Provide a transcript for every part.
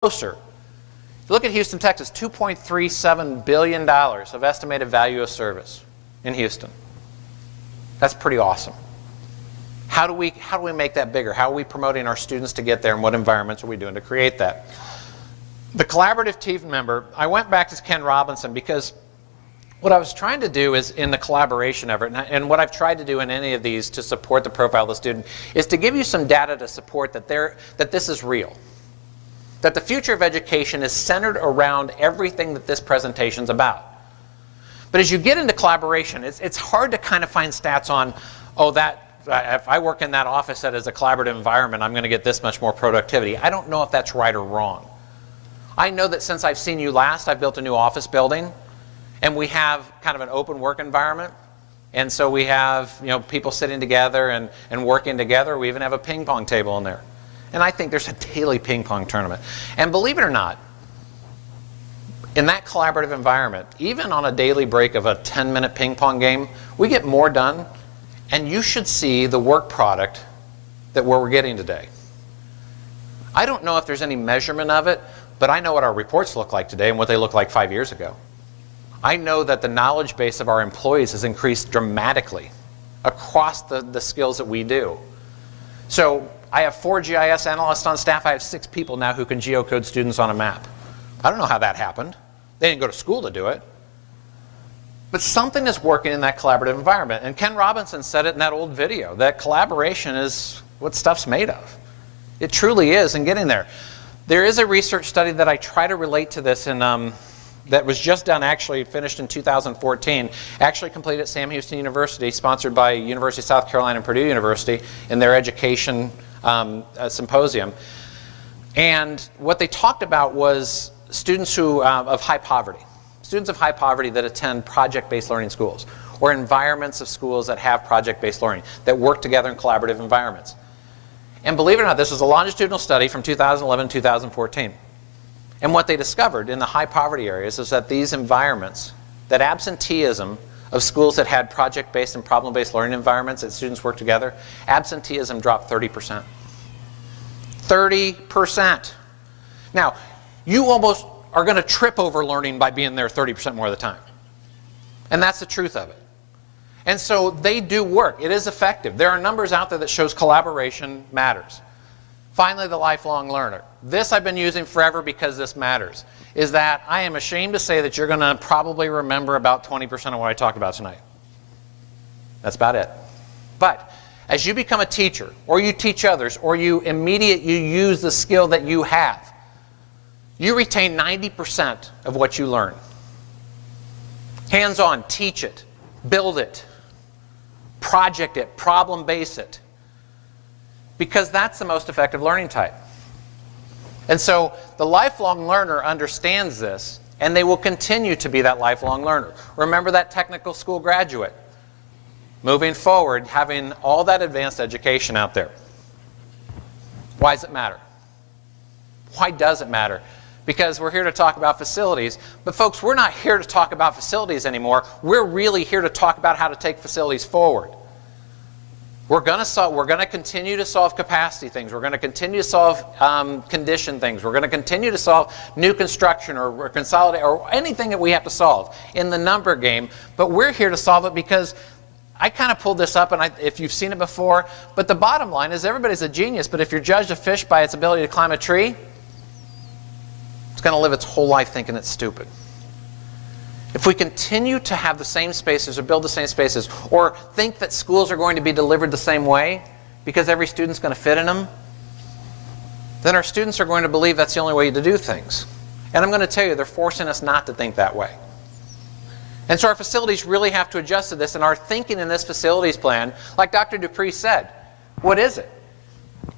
closer. You look at Houston, Texas, $2.37 billion of estimated value of service in Houston. That's pretty awesome. How do we make that bigger? How are we promoting our students to get there, and what environments are we doing to create that? The collaborative team member, I went back to Ken Robinson because what I was trying to do is in the collaboration effort, and what I've tried to do in any of these to support the profile of the student, is to give you some data to support that this is real. That the future of education is centered around everything that this presentation is about. But as you get into collaboration, it's hard to kind of find stats on, oh, if I work in that office that is a collaborative environment, I'm going to get this much more productivity. I don't know if that's right or wrong. I know that since I've seen you last, I've built a new office building, and we have kind of an open work environment. And so we have people sitting together and working together. We even have a ping pong table in there. And I think there's a daily ping pong tournament. And believe it or not, in that collaborative environment, even on a daily break of a 10-minute ping pong game, we get more done. And you should see the work product that we're getting today. I don't know if there's any measurement of it, but I know what our reports look like today and what they look like 5 years ago. I know that the knowledge base of our employees has increased dramatically across the skills that we do. So I have 4 GIS analysts on staff. I have 6 people now who can geocode students on a map. I don't know how that happened. They didn't go to school to do it. But something is working in that collaborative environment. And Ken Robinson said it in that old video, that collaboration is what stuff's made of. It truly is in getting there. There is a research study that I try to relate to this that was just done, actually finished in 2014, actually completed at Sam Houston University, sponsored by University of South Carolina and Purdue University in their education symposium. And what they talked about was students of high poverty. Students of high poverty that attend project-based learning schools, or environments of schools that have project-based learning, that work together in collaborative environments. And believe it or not, this was a longitudinal study from 2011 to 2014. And what they discovered in the high poverty areas is that these environments, that absenteeism of schools that had project-based and problem-based learning environments that students work together, absenteeism dropped 30%. 30%. Now, you almost are going to trip over learning by being there 30% more of the time. And that's the truth of it. And so they do work. It is effective. There are numbers out there that shows collaboration matters. Finally, the lifelong learner. This I've been using forever because this matters. Is that I am ashamed to say that you're going to probably remember about 20% of what I talked about tonight. That's about it. But as you become a teacher, or you teach others, or you use the skill that you have, you retain 90% of what you learn. Hands-on, teach it, build it, project it, problem-base it. Because that's the most effective learning type. And so the lifelong learner understands this, and they will continue to be that lifelong learner. Remember that technical school graduate. Moving forward, having all that advanced education out there. Why does it matter? Why does it matter? Because we're here to talk about facilities. But folks, we're not here to talk about facilities anymore. We're really here to talk about how to take facilities forward. We're going to continue to solve capacity things. We're going to continue to solve condition things. We're going to continue to solve new construction or consolidate or anything that we have to solve in the number game. But we're here to solve it because I kind of pulled this up, and if you've seen it before, but the bottom line is everybody's a genius, but if you're judged a fish by its ability to climb a tree, it's going to live its whole life thinking it's stupid. If we continue to have the same spaces or build the same spaces or think that schools are going to be delivered the same way because every student's going to fit in them, then our students are going to believe that's the only way to do things. And I'm going to tell you, they're forcing us not to think that way. And so our facilities really have to adjust to this, and our thinking in this facilities plan, like Dr. Dupree said, what is it?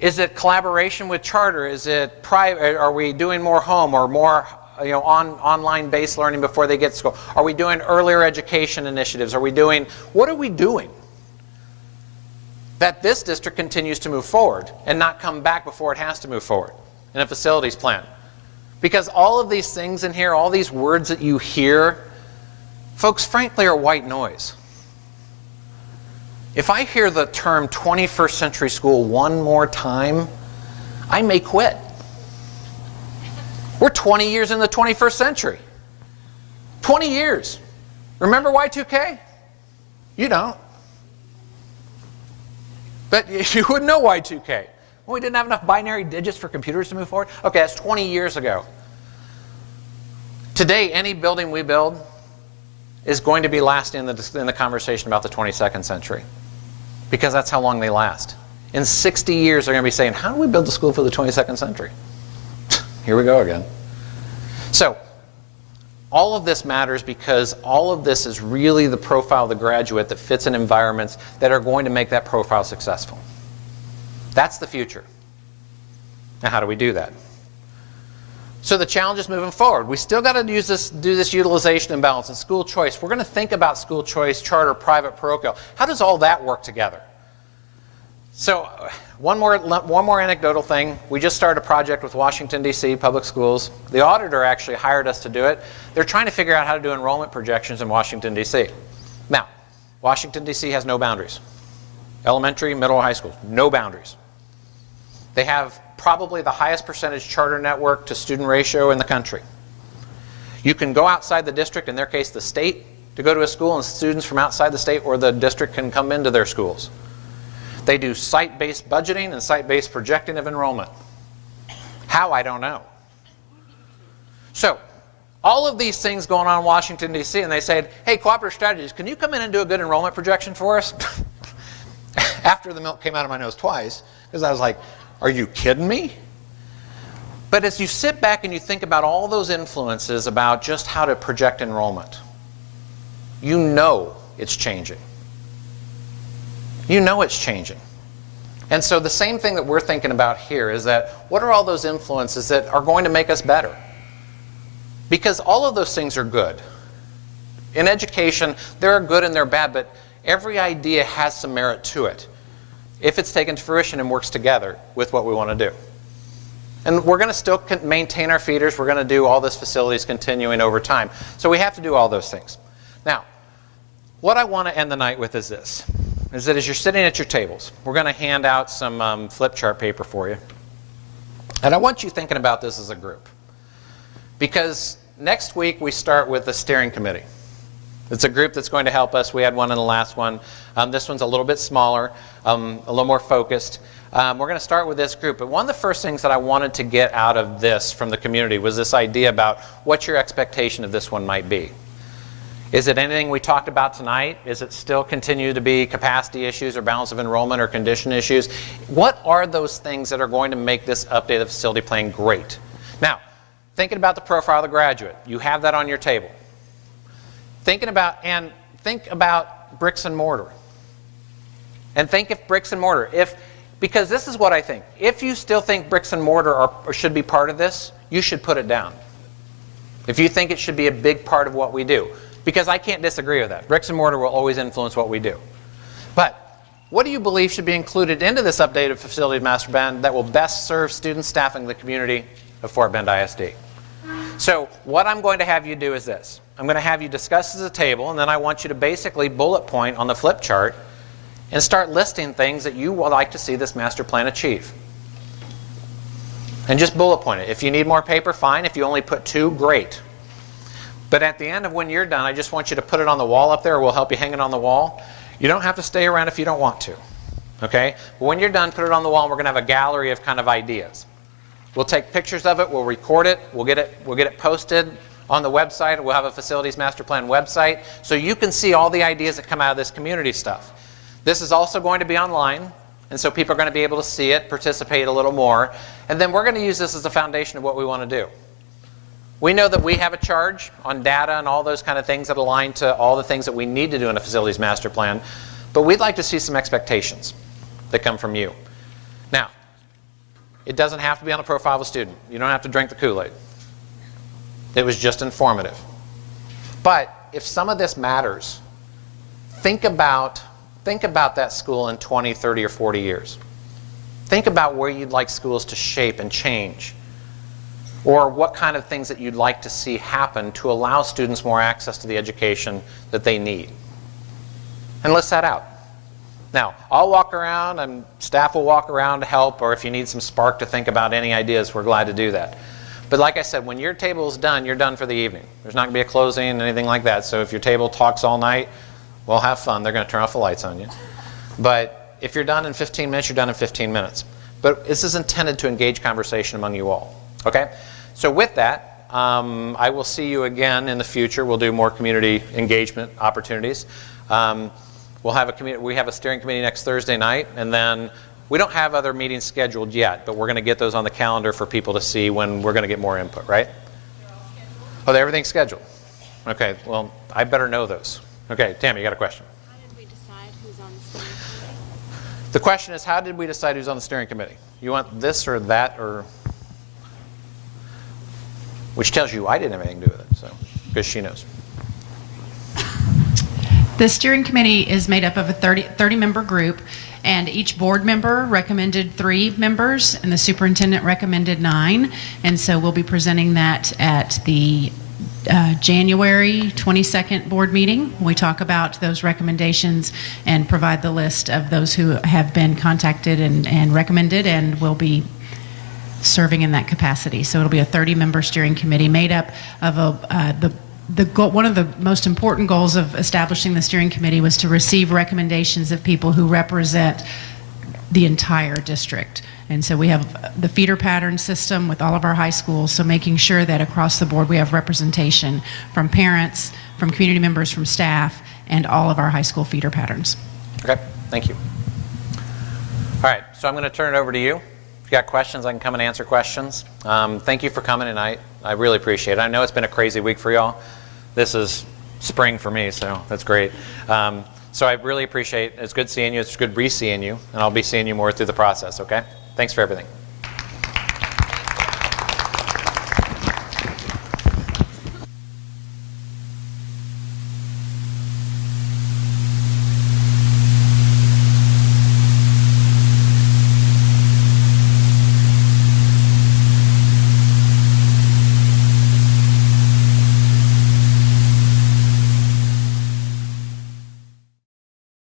Is it collaboration with charter? Is it private? Are we doing more home or more online-based learning before they get to school? Are we doing earlier education initiatives? What are we doing that this district continues to move forward and not come back before it has to move forward in a facilities plan? Because all of these things in here, all these words that you hear, folks, frankly, are white noise. If I hear the term 21st century school one more time, I may quit. We're 20 years in the 21st century. 20 years. Remember Y2K? You don't. But you wouldn't know Y2K. Well, we didn't have enough binary digits for computers to move forward. Okay, that's 20 years ago. Today, any building we build is going to be lasting in the conversation about the 22nd century, because that's how long they last. In 60 years, they're going to be saying, how do we build the school for the 22nd century? Here we go again. So, all of this matters because all of this is really the profile of the graduate that fits in environments that are going to make that profile successful. That's the future. Now, how do we do that? So the challenge is moving forward. We still got to do this utilization imbalance and school choice. We're going to think about school choice, charter, private, parochial. How does all that work together? So one more anecdotal thing. We just started a project with Washington, D.C. public schools. The auditor actually hired us to do it. They're trying to figure out how to do enrollment projections in Washington, D.C. Now, Washington, D.C. has no boundaries. Elementary, middle, high schools, no boundaries. They have probably the highest percentage charter network to student ratio in the country. You can go outside the district, in their case the state, to go to a school, and students from outside the state or the district can come into their schools. They do site-based budgeting and site-based projecting of enrollment. How, I don't know. So, all of these things going on in Washington, D.C., and they said, hey, Cooperative Strategies, can you come in and do a good enrollment projection for us? After the milk came out of my nose twice, because I was like, are you kidding me? But as you sit back and you think about all those influences about just how to project enrollment, you know it's changing. You know it's changing. And so the same thing that we're thinking about here is that what are all those influences that are going to make us better? Because all of those things are good. In education, there are good and they're bad, but every idea has some merit to it if it's taken to fruition and works together with what we want to do. And we're going to still maintain our feeders. We're going to do all this facilities continuing over time. So we have to do all those things. Now, what I want to end the night with is this, is that as you're sitting at your tables, we're going to hand out some flip chart paper for you. And I want you thinking about this as a group. Because next week we start with the steering committee. It's a group that's going to help us. We had one in the last one. This one's a little bit smaller, a little more focused. We're going to start with this group. But one of the first things that I wanted to get out of this from the community was this idea about what your expectation of this one might be. Is it anything we talked about tonight? Is it still continue to be capacity issues or balance of enrollment or condition issues? What are those things that are going to make this updated facility plan great? Now, thinking about the profile of the graduate, you have that on your table. Think about bricks and mortar. And think if bricks and mortar, because this is what I think. If you still think bricks and mortar or should be part of this, you should put it down. If you think it should be a big part of what we do. Because I can't disagree with that. Bricks and mortar will always influence what we do. But what do you believe should be included into this updated facility master plan that will best serve students, staff, and the community of Fort Bend ISD? So what I'm going to have you do is this. I'm going to have you discuss as a table, and then I want you to basically bullet point on the flip chart and start listing things that you would like to see this master plan achieve. And just bullet point it. If you need more paper, fine. If you only put 2, great. But at the end of when you're done, I just want you to put it on the wall up there, or we'll help you hang it on the wall. You don't have to stay around if you don't want to. Okay? But when you're done, put it on the wall, and we're going to have a gallery of kind of ideas. We'll take pictures of it, we'll record it, we'll get it posted on the website. We'll have a facilities master plan website so you can see all the ideas that come out of this community stuff. This is also going to be online, and so people are going to be able to see it, participate a little more, and then we're going to use this as a foundation of what we want to do. We know that we have a charge on data and all those kind of things that align to all the things that we need to do in a facilities master plan, but we'd like to see some expectations that come from you. Now, it doesn't have to be on the profile of a student. You don't have to drink the Kool-Aid. It was just informative. But if some of this matters, think about that school in 20, 30, or 40 years. Think about where you'd like schools to shape and change, or what kind of things that you'd like to see happen to allow students more access to the education that they need. And list that out. Now, I'll walk around and staff will walk around to help, or if you need some spark to think about any ideas, we're glad to do that. But like I said, when your table is done, you're done for the evening. There's not going to be a closing, anything like that. So if your table talks all night, well, have fun. They're going to turn off the lights on you. But if you're done in 15 minutes, you're done in 15 minutes. But this is intended to engage conversation among you all. Okay? So with that, I will see you again in the future. We'll do more community engagement opportunities. We have a steering committee next Thursday night, and then we don't have other meetings scheduled yet, but we're going to get those on the calendar for people to see when we're going to get more input, right? Oh, everything's scheduled. Okay, well, I better know those. Okay, Tammy, you got a question? How did we decide who's on the steering committee? The question is, how did we decide who's on the steering committee? You want this or that, or... Which tells you I didn't have anything to do with it, so, because she knows. The steering committee is made up of a 30-member group, and each board member recommended 3 members, and the superintendent recommended 9. And so we'll be presenting that at the January 22nd board meeting. We talk about those recommendations and provide the list of those who have been contacted and recommended and will be serving in that capacity. So it'll be a 30-member steering committee made up of one of the most important goals of establishing the steering committee was to receive recommendations of people who represent the entire district. And so we have the feeder pattern system with all of our high schools, so making sure that across the board we have representation from parents, from community members, from staff, and all of our high school feeder patterns. Okay, thank you. All right, so I'm going to turn it over to you. If you got questions, I can come and answer questions. Thank you for coming tonight. I really appreciate it. I know it's been a crazy week for y'all. This is spring for me, so that's great. So I really appreciate it. It's good seeing you. It's good re-seeing you. And I'll be seeing you more through the process, okay? Thanks for everything.